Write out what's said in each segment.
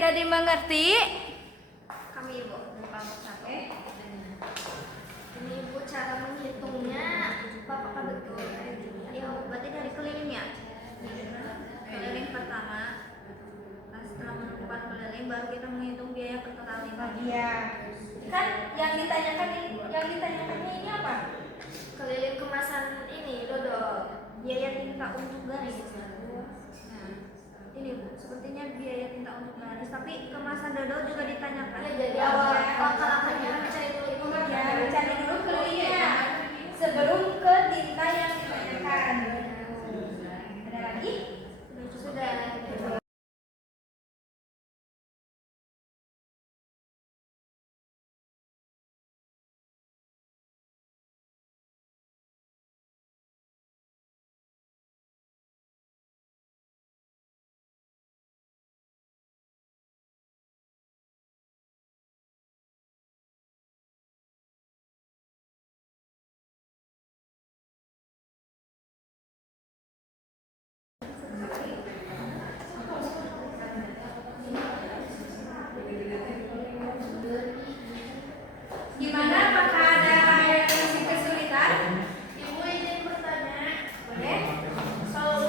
tidak dimengerti? Kami Ibu kelompok 1. Ini Ibu cara menghitungnya apakah betul? Ya, berarti dari keliling ya. Keliling pertama. Nah, setelah menemukan keliling baru kita menghitung biaya pertotalan. Iya. Kan yang ditanyakannya ini apa? Keliling kemasan ini dodol. Biaya tinta untuk garis. Nah, ini Bu, sepertinya biaya tinta untuk garis, tapi kemasan dodol juga ditanyakan. Ya, jadi awal langkah-langkahnya cari dulu itu. Ya, cari dulu kelilingnya sebelum ke tinta yang ditanyakan. Ada lagi? Sudah. Gimana? Apakah ada yang masih kesulitan? Ibu izin bertanya. Boleh? Soal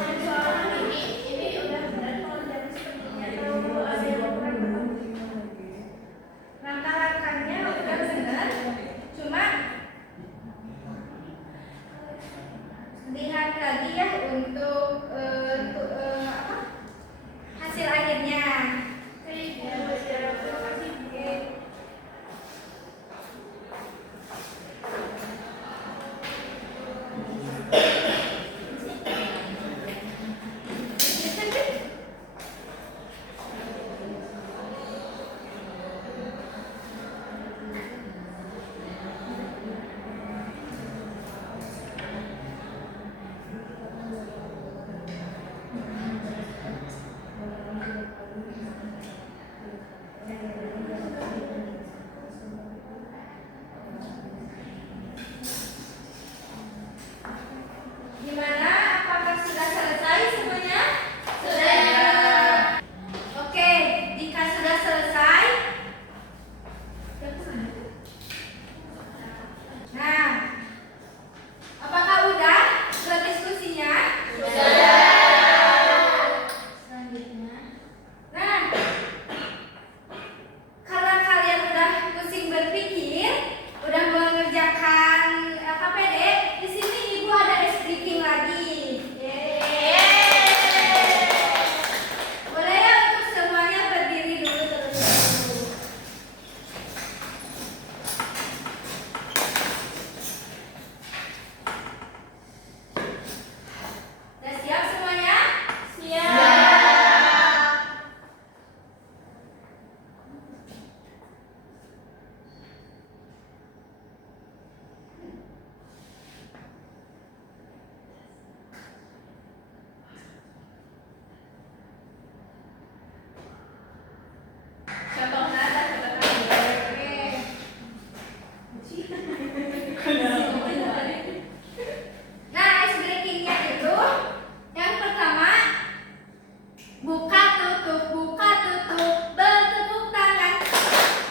ini udah benar kalau jadi sepertinya atau ada yang kurang? Langkah-langkahnya udah benar, cuma lihat lagi ya untuk apa? Hasil akhirnya. Gimana? Apakah sudah selesai semuanya? Sudah. Oke, jika sudah selesai, nah, apakah udah ke diskusinya? Sudah. Selanjutnya, nah, karena kalian udah pusing berpikir, udah mengerjakan KPD, di sini Ibu ada ice breaking lagi. Boleh ya untuk semuanya berdiri dulu terlebih dahulu. Udah siap semuanya? Siap. Contohnya ada Nah, ice breakingnya itu yang pertama buka tutup bertepuk tangan,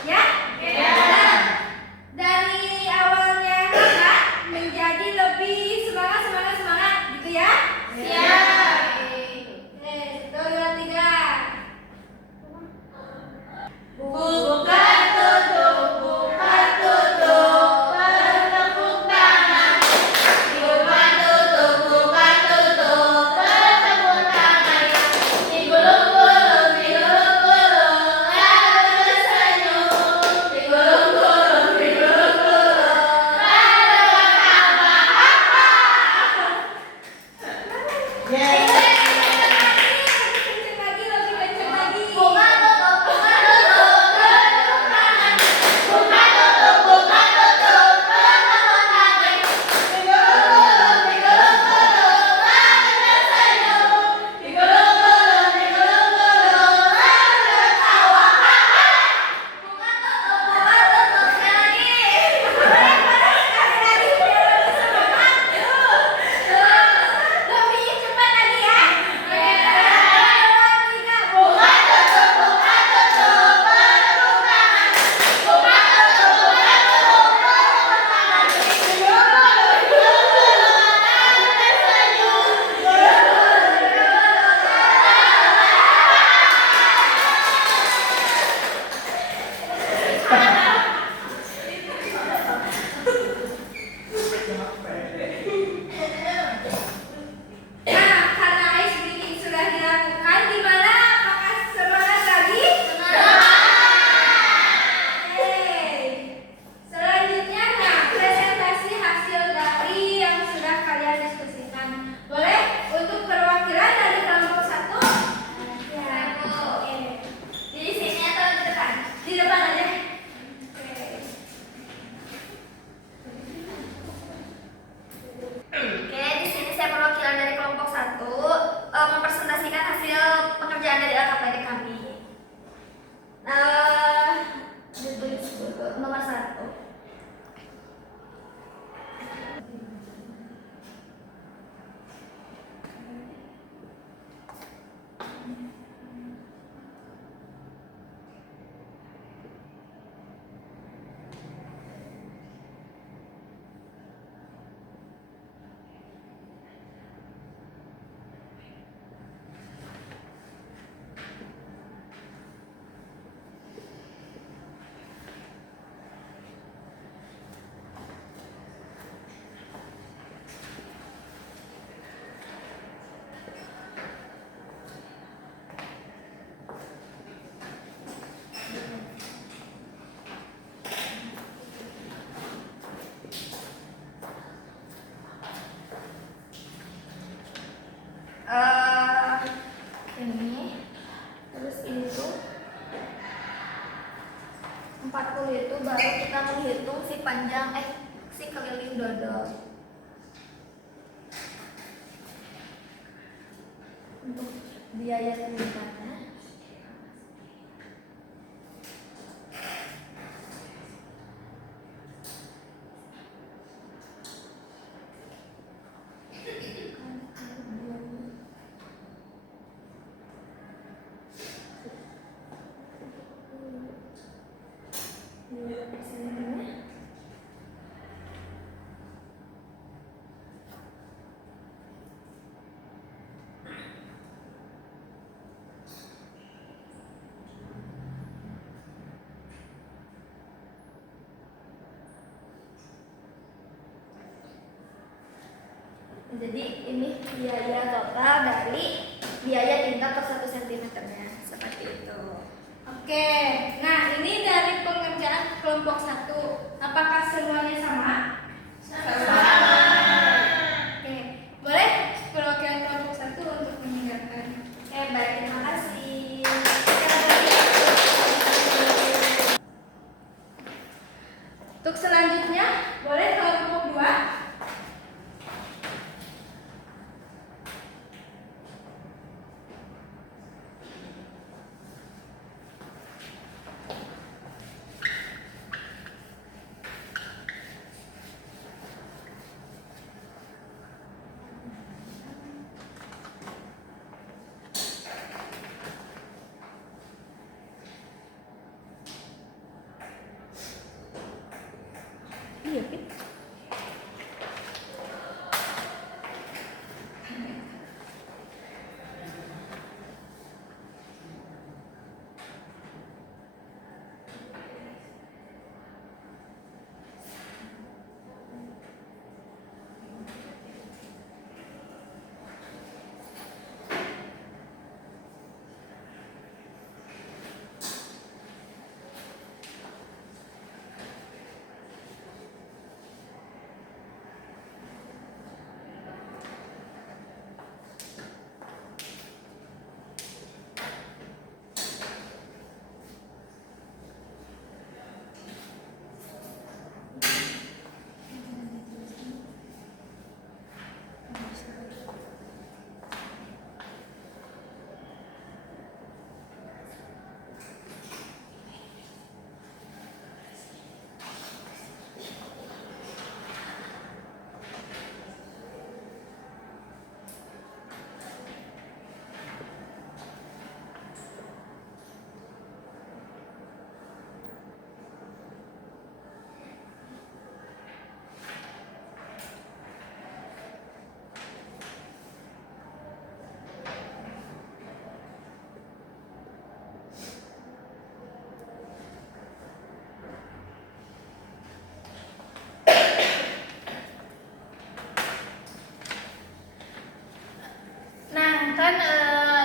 ya? Nah, dari awalnya kakak menjadi lebih semangat gitu ya? Siap. Oke, 1, 2, 3. Buka tutup bertepuk tangan. Buka tutup bertepuk tangan. Digulung-gulung, lalu tersenyum. Digulung-gulung, lalu kenceng lagi, lebih kenceng lagi. Buka tutup bertepuk tangan. Buka tutup bertepuk tangan. Digulung-gulung, lalu tersenyum. Digulung-gulung, lalu tertawa. Buka tutup sekali lagi. Sekali lagi biar lebih semangat. Lebih cepat lagi. Ini terus ini tuh 40 itu baru kita menghitung si panjang si keliling dodol. Untuk biaya pendidikannya jadi ini biaya total dari biaya tinta per 1 cm-nya seperti itu. Oke, nah ini dari pengerjaan kelompok 1. Apakah semuanya sama? Sama. Oke, boleh perwakilan kelompok 1 untuk meninggalkan. Baik, terima kasih. Untuk selanjutnya, boleh kelompok 2. Iya, Pit.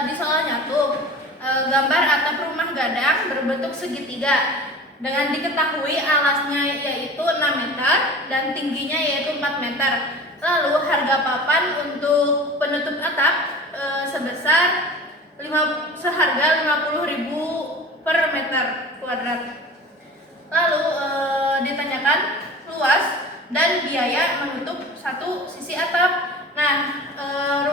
Di soalnya tuh gambar atap rumah gadang berbentuk segitiga dengan diketahui alasnya yaitu 6 meter dan tingginya yaitu 4 meter. Lalu harga papan untuk penutup atap seharga 50.000 per meter kuadrat. Lalu ditanyakan luas dan biaya menutup satu sisi atap. Nah,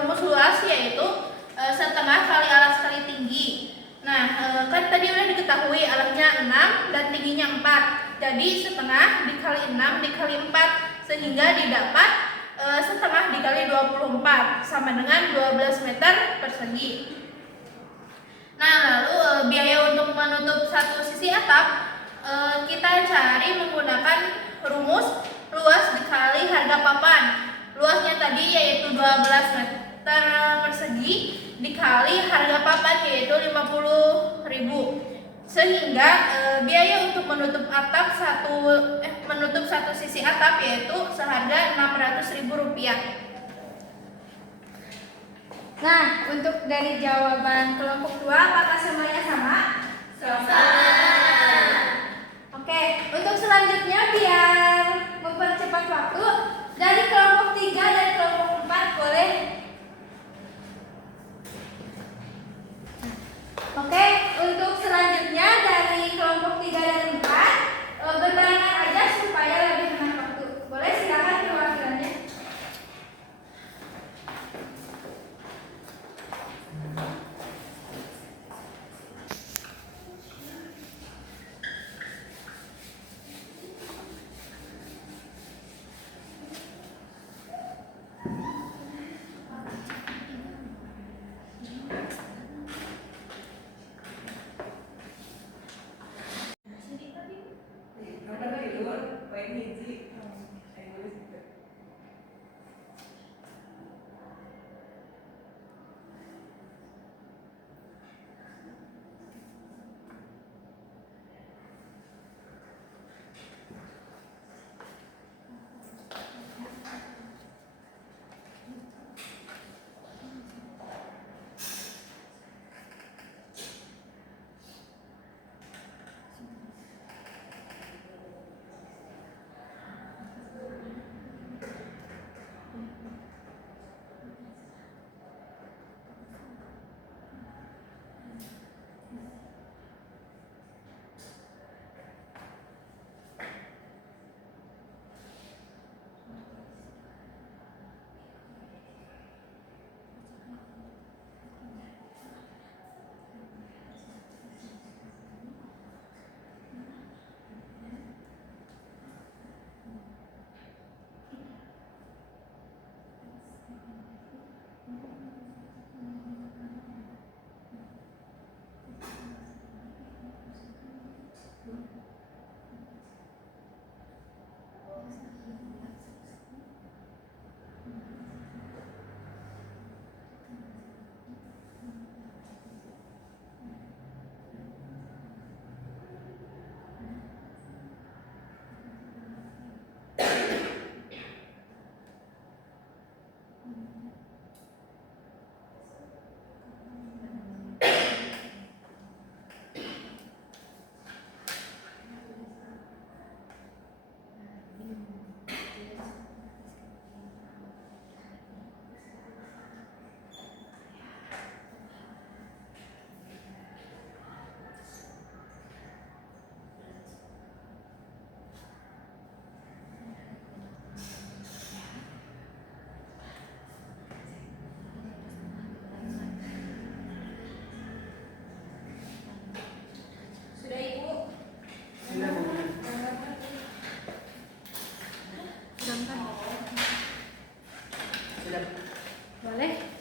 rumus luas yaitu setengah kali alas kali tinggi. Nah, kan tadi udah diketahui alasnya 6 dan tingginya 4. Jadi setengah dikali 6 dikali 4 sehingga didapat setengah dikali 24 sama dengan 12 meter persegi. Nah, lalu biaya untuk menutup satu sisi atap kita cari menggunakan rumus luas dikali harga papan. Luasnya tadi yaitu 12 meter persegi dikali harga papan yaitu 50.000. Sehingga biaya untuk menutup satu sisi atap yaitu seharga 600.000 rupiah. Nah, untuk dari jawaban kelompok 2 apakah semuanya sama? Sama. Oke, untuk selanjutnya biar mempercepat waktu dari kelompok 3 dan kelompok 4 boleh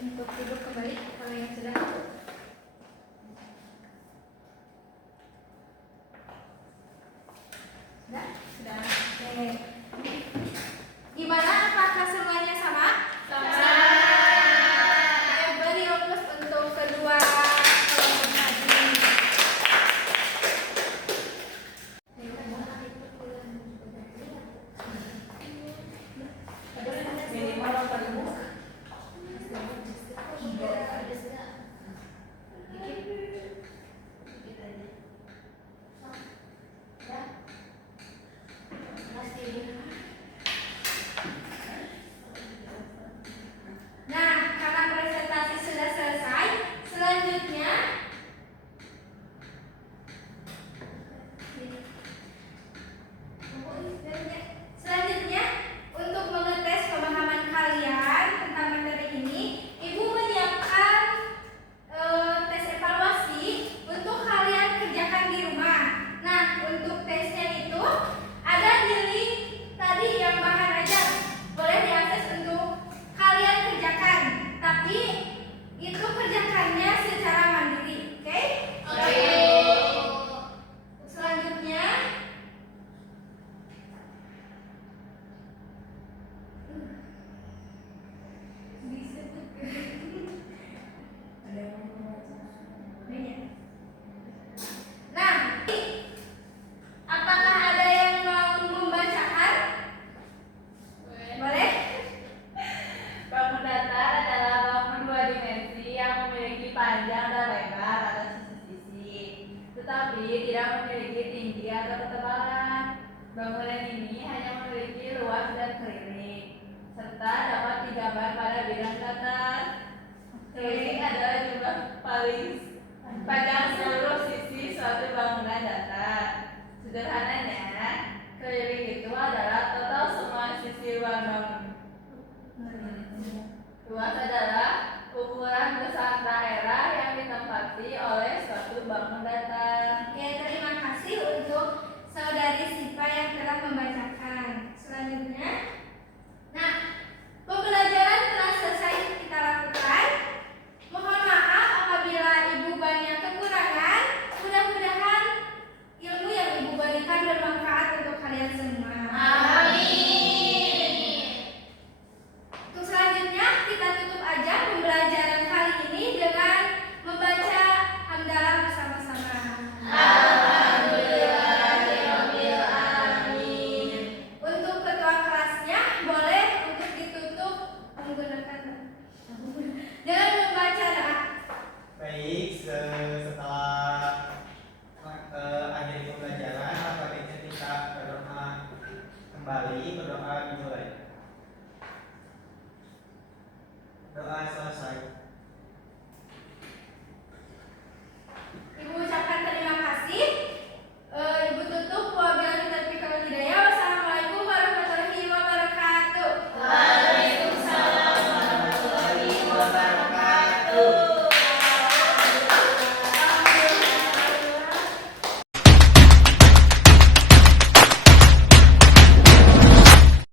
untuk duduk kembali kalau yang sudah. Sudah. Oke. Gimana? Apakah semuanya sama? Sama. Beri opus untuk kedua kelompok tadi. Nah, karena presentasi sudah selesai, selanjutnya untuk mengetes pemahaman kalian tentang materi ini, Ibu menyiapkan tes evaluasi untuk kalian kerjakan di rumah. Nah, untuk tesnya itu ada di link tadi yang bahan aja, boleh diakses untuk kalian kerjakan, tapi itu kerjakannya secara mandiri, oke? Oke. Selanjutnya nah, apakah ada yang mau membacakan? Boleh? Bangun datar adalah bangun dua dimensi yang memiliki panjang dan lebar atau sisi-sisi, tetapi tidak memiliki tinggi atau ketebalan. Bangunan ini hanya memiliki luas dan keliling, serta dapat digambar pada bidang datar. Keliling adalah jumlah paling panjang seluruh sisi suatu bangunan datar. Sederhananya, keliling itu adalah total semua sisi luar bangunan. Luas adalah ukuran besar daerah yang ditempati oleh suatu bangun datar. Oke, terima kasih untuk saudari Sipa yang telah membacakan. Selanjutnya, nah, pembelajaran telah selesai kita lakukan. Mohon maaf apabila Ibu banyak kekurangan. Mudah-mudahan ilmu yang Ibu berikan bermanfaat untuk kalian semua. Untuk selanjutnya kita tutup aja pembelajaran kali ini dengan membaca hamdalah bersama-sama. Untuk ketua kelasnya boleh untuk ditutup menggunakan dengan membaca doa. Baik, setelah akhir pembelajaran, maka kita berdoa kembali, berdoa dimulai. Doa selesai.